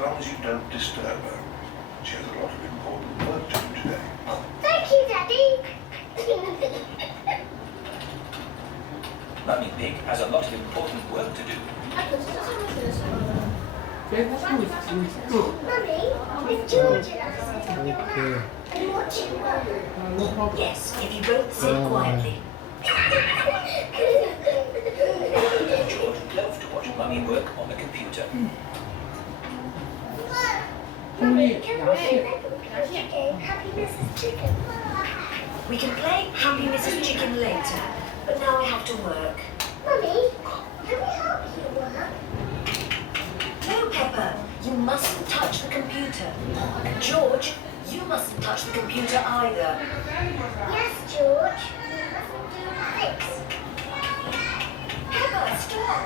long as you don't disturb her. She has a lot of important work to do today. Thank you, Daddy. Mummy Pig has a lot of important work to do. Mummy, is George and I sit on your Okay. lap and watch him work? No problem. Yes, if you both sit quietly. George would love to watch Mummy work on the computer. Mummy, can we play Happy Mrs. Chicken? We can play Happy Mrs. Chicken later, but now I have to work. Mummy, can we help you work? No, Pepper, you mustn't touch the computer. And George, you mustn't touch the computer either. Yes, George. You mustn't do tricks. Pepper, stop!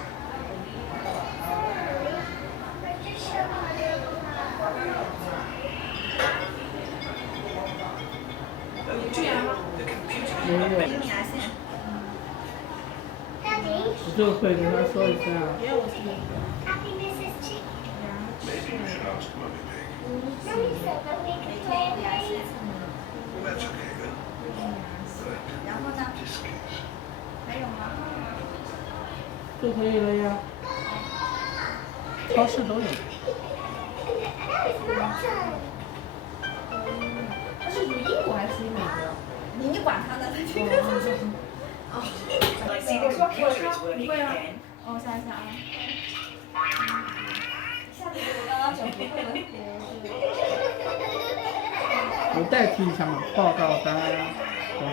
Oh dear, the computer is 没 not 有， ready. Daddy, 我就会跟他说一下。 Happy Mrs. Chicken. Maybe you should ask Mummy Pig. Mummy said that we could play a game. Well, that's okay then. But this case. 就可以了呀。超市都有。 No, it's not done. 它是属于英国还是属于美国？你管他呢，他这个。I see the computer is working again. 哦，我想一想啊。下次我刚刚整不会了。我代替一下嘛，报告单，然后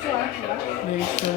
做完纸了。那个。